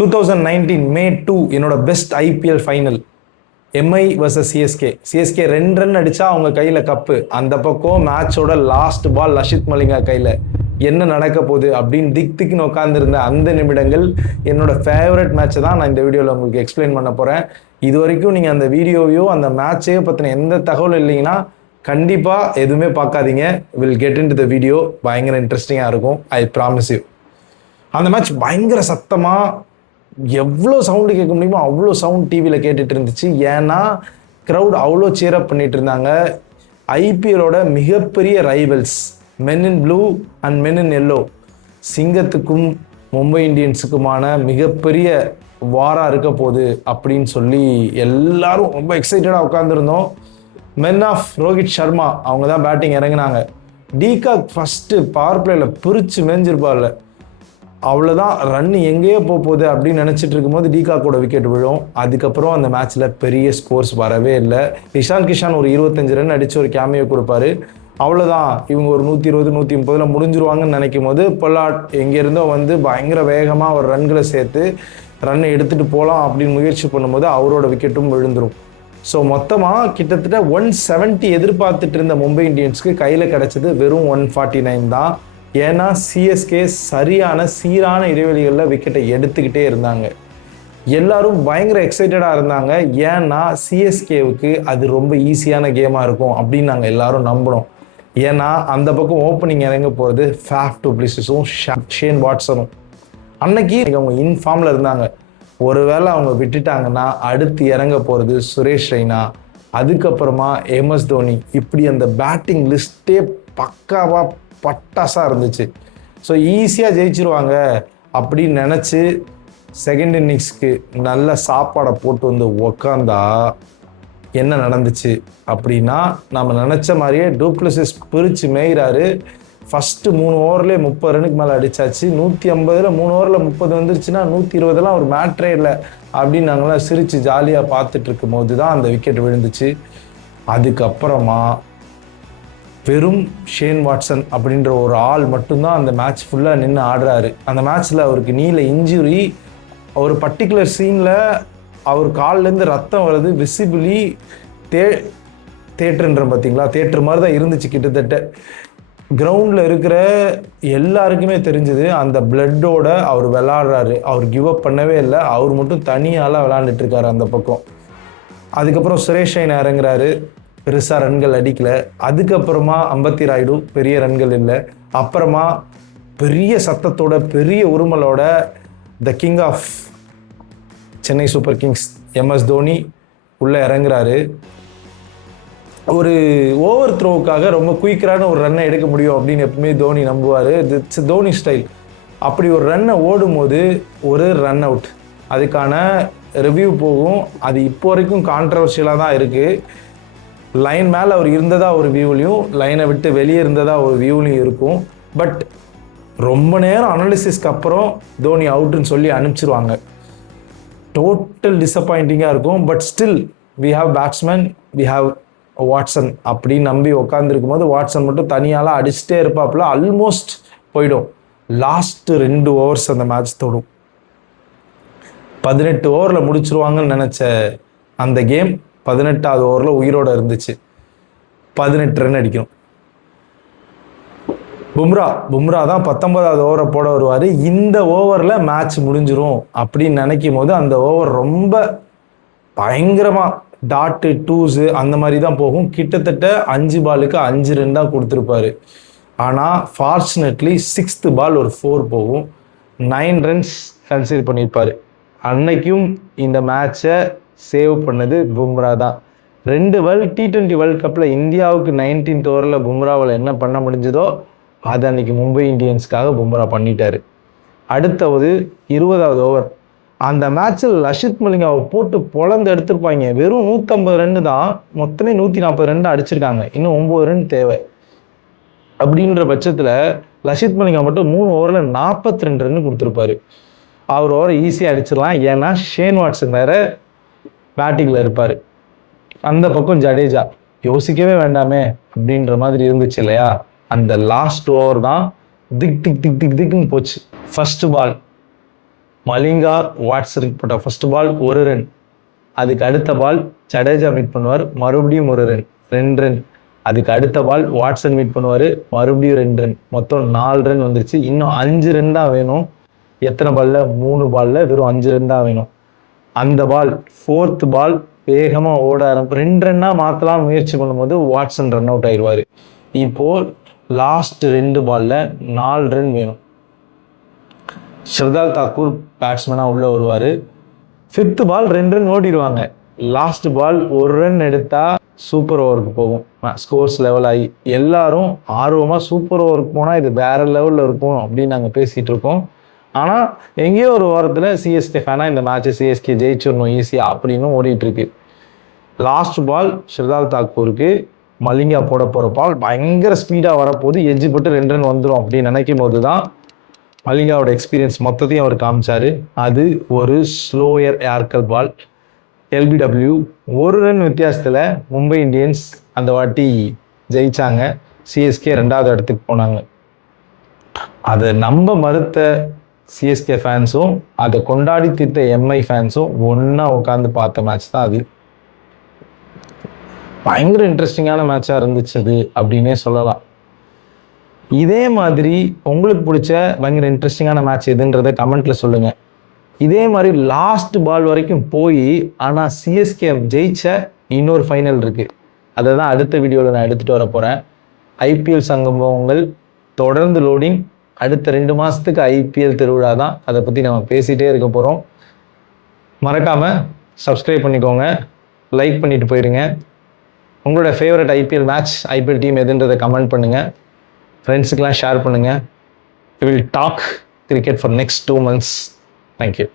2019 May 2 என்னோட best IPL final. Mi versus CSK. CSK 2 run அடிச்சா அவங்க கையில் கப்பு. அந்த பக்கம் மேட்சோட லாஸ்ட் பால் லஷித் மலிங்கா கையில். என்ன நடக்க போகுது அப்படின்னு திக்குன்னு உட்காந்துருந்த அந்த நிமிடங்கள் என்னோட ஃபேவரட் மேட்சை தான் நான் இந்த வீடியோவில் உங்களுக்கு எக்ஸ்பிளைன் பண்ண போகிறேன். இது வரைக்கும் நீங்கள் அந்த வீடியோவையோ அந்த மேட்சையோ பற்றின எந்த தகவலும் இல்லைங்கன்னா கண்டிப்பாக எதுவுமே பார்க்காதீங்க. Will get in to the video. பயங்கர இன்ட்ரெஸ்டிங்காக இருக்கும், ஐ ப்ராமிஸ் யூ. அந்த மேட்ச் பயங்கர சத்தமாக எவ்வளோ சவுண்டு கேட்க முடியுமோ அவ்வளோ சவுண்ட் டிவியில் கேட்டுட்டு இருந்துச்சு. ஏன்னா க்ரௌட் அவ்வளோ சேரப் பண்ணிட்டு இருந்தாங்க. ஐபிஎலோட மிகப்பெரிய rivals men in blue and men in yellow, சிங்கத்துக்கும் மும்பை இந்தியன்ஸுக்குமான மிகப்பெரிய வாராக இருக்க போகுது அப்படின்னு சொல்லி எல்லாரும் ரொம்ப எக்ஸைட்டடாக உட்காந்துருந்தோம். மென் ஆஃப் ரோஹித் சர்மா அவங்க தான் பேட்டிங் இறங்கினாங்க. டிகாக் ஃபஸ்ட்டு பவர் பிளேயில் பிரித்து மேஞ்சிருப்பார்ல, அவ்வளோதான், ரன் எங்கேயோ போகுது அப்படின்னு நினச்சிட்டு இருக்கும்போது டிகாக்கோட விக்கெட் விழும். அதுக்கப்புறம் அந்த மேட்ச்சில் பெரிய ஸ்கோர்ஸ் வரவே இல்லை. இஷான் கிஷான் ஒரு 25 ரன் அடித்து ஒரு கேமியோ கொடுப்பாரு. அவ்வளோதான், இவங்க ஒரு 120 130 முடிஞ்சிருவாங்கன்னு நினைக்கும் போது பொல்லாட் எங்கேருந்தோ வந்து பயங்கர வேகமாக ஒரு ரன்களை சேர்த்து ரன்னை எடுத்துகிட்டு போகலாம் அப்படின்னு முயற்சி பண்ணும்போது அவரோட விக்கெட்டும் விழுந்துடும். ஸோ மொத்தமாக கிட்டத்தட்ட 170 எதிர்பார்த்துட்டு இருந்த மும்பை இந்தியன்ஸ்க்கு கையில் கிடச்சது வெறும் 149 தான். ஏன்னா சிஎஸ்கே சரியான சீரான இடைவெளிகளில் விக்கெட்டை எடுத்துக்கிட்டே இருந்தாங்க. எல்லாரும் பயங்கர எக்ஸைட்டடாக இருந்தாங்க. ஏன்னா சிஎஸ்கேவுக்கு அது ரொம்ப ஈஸியான கேமாக இருக்கும் அப்படின்னு நாங்கள் எல்லாரும் நம்பினோம். ஏன்னா அந்த பக்கம் ஓப்பனிங் இறங்க போகிறது ஃபேஃப் டு பிளிஸஸும் ஷேன் வாட்சனும். அன்னைக்கு அவங்க இன்ஃபார்மில் இருந்தாங்க. ஒருவேளை அவங்க விட்டுட்டாங்கன்னா அடுத்து இறங்க போகிறது சுரேஷ் ரெய்னா, அதுக்கப்புறமா எம்எஸ் தோனி. இப்படி அந்த பேட்டிங் லிஸ்ட்டே பக்காவாக பட்டாசாக இருந்துச்சு. ஸோ ஈஸியாக ஜெயிச்சிருவாங்க அப்படின்னு நினச்சி செகண்ட் இன்னிங்ஸ்க்கு நல்ல சாப்பாடை போட்டு வந்து உக்காந்தா என்ன நடந்துச்சு அப்படின்னா, நம்ம நினச்ச மாதிரியே டூப்ளசிஸ் பிரித்து மேய்கிறாரு. ஃபஸ்ட்டு 3 ஓவர்லேயே 30 ரனுக்கு மேலே அடித்தாச்சு. 150 3 ஓவரில் 30 வந்துருச்சுன்னா 120 ஒரு மேட்ரே இல்லை அப்படின்னு நாங்களாம் சிரித்து ஜாலியாக பார்த்துட்டு இருக்கும் போது தான் அந்த விக்கெட் விழுந்துச்சு. அதுக்கப்புறமா வெறும் ஷேன் வாட்சன் அப்படின்ற ஒரு ஆள் மட்டும்தான் அந்த மேட்ச் ஃபுல்லாக நின்று ஆடுறாரு. அந்த மேட்ச்சில் அவருக்கு நீல இன்ஜுரி. ஒரு பர்டிகுலர் சீனில் அவர் கால்லேருந்து ரத்தம் வருது, விசிபிளி தேட்டருன்ற பார்த்தீங்களா, தேட்டர் மாதிரி தான் இருந்துச்சு. கிட்டத்தட்ட கிரவுண்டில் இருக்கிற எல்லாருக்குமே தெரிஞ்சுது அந்த பிளட்டோட அவர் விளாடுறாரு. அவர் கிவ் அப் பண்ணவே இல்லை, அவர் மட்டும் தனியால் விளாண்டுட்டுருக்காரு அந்த பக்கம். அதுக்கப்புறம் சுரேஷ் ரெய்னா இறங்குறாரு, பெருசாக ரன்கள் அடிக்கலை. அதுக்கப்புறமா அம்பத்தி ராயுடு பெரிய ரன்கள் இல்லை. அப்புறமா பெரிய சத்தத்தோட பெரிய உருமலோட the king of Chennai Super Kings MS Dhoni உள்ளே இறங்குறாரு. ஒரு ஓவர் த்ரோவுக்காக ரொம்ப குயிக்கரான ஒரு ரன்னை எடுக்க முடியும் அப்படின்னு எப்பவுமே தோனி நம்புவார். It's Dhoni style. அப்படி ஒரு ரன்னை ஓடும்போது ஒரு ரன் அவுட், அதுக்கான ரிவ்யூ போகும். அது இப்போ வரைக்கும் கான்ட்ரவர்ஷியலாக தான் இருக்குது. லைன் மேலே அவர் இருந்ததா ஒரு வியூலையும், லைனை விட்டு வெளியே இருந்ததா ஒரு வியூலையும் இருக்கும். பட் ரொம்ப நேரம் அனாலிசிஸ்க்கு அப்புறம் தோனி அவுட்டுன்னு சொல்லி அனுப்பிச்சிருவாங்க. டோட்டல் டிசப்பாயிண்டிங்காக இருக்கும். But still we have batsman, we have Watson அப்படின்னு நம்பி உட்காந்துருக்கும் போது வாட்சன் மட்டும் தனியால் அடிச்சுட்டே இருப்பாப்புல. ஆல்மோஸ்ட் போயிடும். லாஸ்ட்டு 2 ஓவர்ஸ் அந்த மேட்ச் தொடும். 18 ஓவரில் முடிச்சிருவாங்கன்னு நினச்ச அந்த கேம் 18வது ஓவரில் உயிரோடு இருந்துச்சு. 18 ரன் அடிக்கணும். பும்ரா தான் 19வது ஓவரை போட வருவார். இந்த ஓவரில் மேட்ச் முடிஞ்சிரும் அப்படின்னு நினைக்கும் போது அந்த ஓவர் ரொம்ப பயங்கரமாக டாட்டு டூஸு அந்த மாதிரி தான் போகும். கிட்டத்தட்ட 5 பாலுக்கு 5 ரன் தான் கொடுத்துருப்பாரு. ஆனால் ஃபார்ச்சுனேட்லி 6th பால் ஒரு 4 போகும். 9 ரன்ஸ் கன்சிடர் பண்ணியிருப்பார். அன்னைக்கும் இந்த மேட்சை சேவ் பண்ணது பும்ரா தான். 2 T20 வேர்ல்ட் கப்பில் இந்தியாவுக்கு 19th ஓவரில் பும்ராவில் என்ன பண்ண முடிஞ்சதோ அது அன்றைக்கி மும்பை இந்தியன்ஸ்க்காக பும்ரா பண்ணிட்டார். அடுத்தது 20வது ஓவர். அந்த மேட்ச்சில் லஷித் மலிங்காவை போட்டு பொழந்து எடுத்துருப்பாங்க. வெறும் 150 ரன் தான், மொத்தமே 140 ரன் அடிச்சிருக்காங்க. இன்னும் 9 ரன் தேவை. அப்படின்ற பட்சத்தில் லஷித் மலிங்கா மட்டும் 3 ஓவரில் 42 ரன் கொடுத்துருப்பாரு. அவர் ஓவரை ஈஸியாக அடிச்சிடலாம். ஏன்னா ஷேன் வாட்சன் வேற பேட்டிங்கில் இருப்பார். அந்த பக்கம் ஜடேஜா யோசிக்கவே வேண்டாமே அப்படின்ற மாதிரி இருந்துச்சு இல்லையா. அந்த லாஸ்ட் ஓவர் தான் திக்குன்னு போச்சு. ஃபர்ஸ்ட் பால் மலிங்கா வாட்ஸனுக்கு போட்ட ஃபர்ஸ்ட் பால் 1 ரன். அதுக்கு அடுத்த பால் ஜடேஜா மீட் பண்ணுவார், மறுபடியும் 1 ரன், 2 ரன். அதுக்கு அடுத்த பால் வாட்ஸன் மீட் பண்ணுவார், மறுபடியும் 2 ரன். மொத்தம் 4 ரன் வந்துருச்சு. இன்னும் 5 ரன் தான் வேணும். எத்தனை பால்ல? 3 பால்ல வெறும் 5 ரன் தான் வேணும். அந்த பால் 4th பால் வேகமாக ஓட ஆரம்பிச்சு 2 ரன்னா மாற்றலாம் முயற்சி பண்ணும்போது வாட்ஸன் ரன் அவுட் ஆயிடுவார். இப்போ லாஸ்ட் 2 பால்ல 4 ரன் வேணும். ஷர்தால் தாக்கூர் பேட்ஸ்மேனாக உள்ளே வருவார். 5th பால் 2 ரன் ஓடிடுவாங்க. லாஸ்ட் பால் 1 ரன் எடுத்தா சூப்பர் ஓவருக்கு போகும். ஸ்கோர்ஸ் லெவல் ஆகி எல்லாரும் ஆர்வமாக சூப்பர் ஓவருக்கு போனால் இது வேற லெவலில் இருக்கும் அப்படின்னு நாங்கள் பேசிகிட்டு இருக்கோம். ஆனால் எங்கேயோ ஒரு வாரத்தில் சிஎஸ்கே ஃபேனாக இந்த மேட்சை சிஎஸ்கே ஜெயிச்சிடணும் ஈஸியாக அப்படின்னு ஓடிட்டு இருக்கு. லாஸ்ட் பால் ஷர்தால் தாக்கூருக்கு மலிங்கா போட போகிற பால் பயங்கர ஸ்பீடாக வரப்போது, எஜ்ஜு போட்டு 2 ரன் வந்துடும் அப்படின்னு நினைக்கும் போது தான் மலிங்காவோட எக்ஸ்பீரியன்ஸ் மொத்தத்தையும் அவர் காமிச்சாரு. அது ஒரு ஸ்லோயர் ஏர்கல் பால், எல்பிடபிள்யூ. 1 ரன் வித்தியாசத்தில் மும்பை இந்தியன்ஸ் அந்த வாட்டி ஜெயிச்சாங்க. சிஎஸ்கே 2வது இடத்துக்கு போனாங்க. அதை நம்ப மறுத்த சிஎஸ்கே ஃபேன்ஸும் அதை கொண்டாடி தீர்த்த எம்ஐ ஃபேன்ஸும் ஒன்றா உட்காந்து பார்த்த மேட்ச் தான் அது. பயங்கர இன்ட்ரெஸ்டிங்கான மேட்சாக இருந்துச்சு அது அப்படின்னே சொல்லலாம். இதே மாதிரி உங்களுக்கு பிடிச்ச பயங்கர இன்ட்ரெஸ்டிங்கான மேட்ச் எதுன்றதை கமெண்ட்ல சொல்லுங்க. இதே மாதிரி லாஸ்ட் பால் வரைக்கும் போய் ஆனால் சிஎஸ்கே ஜெயிச்ச இன்னொரு ஃபைனல் இருக்கு. அதை தான் அடுத்த வீடியோவில் நான் எடுத்துகிட்டு வர போகிறேன். ஐபிஎல் சம்பவங்கள் தொடர்ந்து லோடிங். அடுத்த 2 மாதத்துக்கு ஐபிஎல் திருவிழா தான். அதை பற்றி நம்ம பேசிகிட்டே இருக்க போகிறோம். மறக்காமல் சப்ஸ்கிரைப் பண்ணிக்கோங்க, லைக் பண்ணிட்டு போயிடுங்க. உங்களோட favourite IPL match, IPL team எதுன்றதை கமெண்ட் பண்ணுங்கள். ஃப்ரெண்ட்ஸுக்கெலாம் ஷேர் பண்ணுங்கள். We will talk cricket for next 2 months. Thank you.